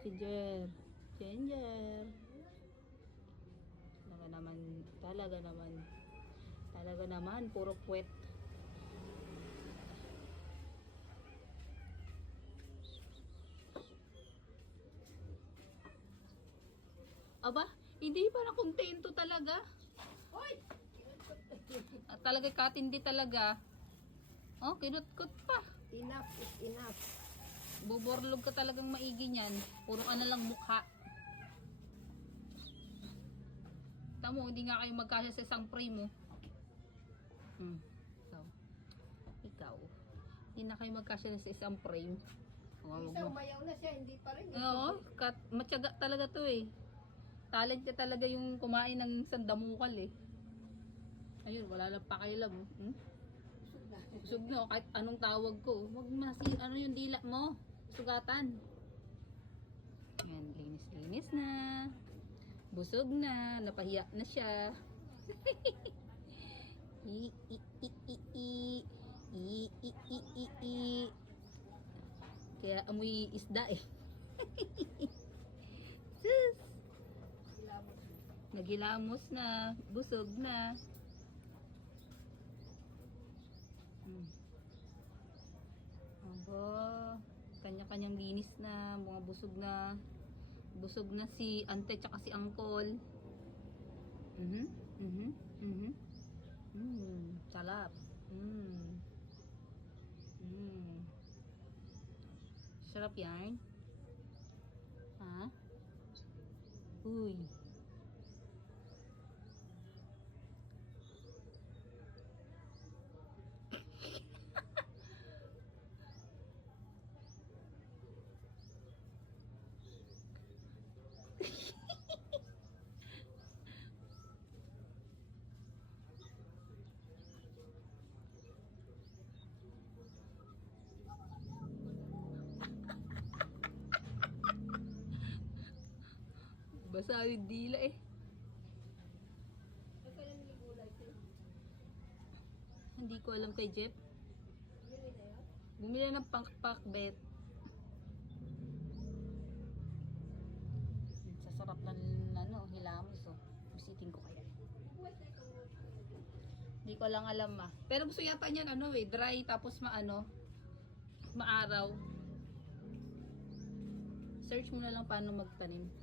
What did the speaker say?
Ginger. Ginger. Talaga naman, puro puwet. Aba, hindi pa na kontento talaga. Hoy! Talaga katindi talaga. Oh, kinutkot pa. Enough is enough. Buborlog ka talagang maigi niyan. Puro ka na lang mukha. Tamo, hindi nga kayo magkasya sa isang frame mo. Ikaw. Hindi na kayo magkasya sa isang frame. Isa umayaw na siya, hindi pa rin. Oo, matyaga talaga to eh. Talent ka talaga yung kumain ng sandamukal eh. Ayun, wala lang pakialam. Busog na, kahit anong tawag ko. Wag ano yung dila mo. Sugatan. Yan, linis-linis na. Busog na, napahiya na siya. Kaya amoy isda eh. Sus! Nagilamos na, busog na. Aba, kanya-kanyang linis na, mga busog na. Busog na si ante tsaka si uncle. Sarap. Sarap yan. Ha? Uy. Basa yung dila eh. Hindi ko alam kay Jeff. Bumili ng pakbet. Sasarap ng hilamos oh. Busitin ko kaya. Hindi ko lang alam Pero gusto yata niyan dry tapos maaraw. Search mo na lang paano magtanim.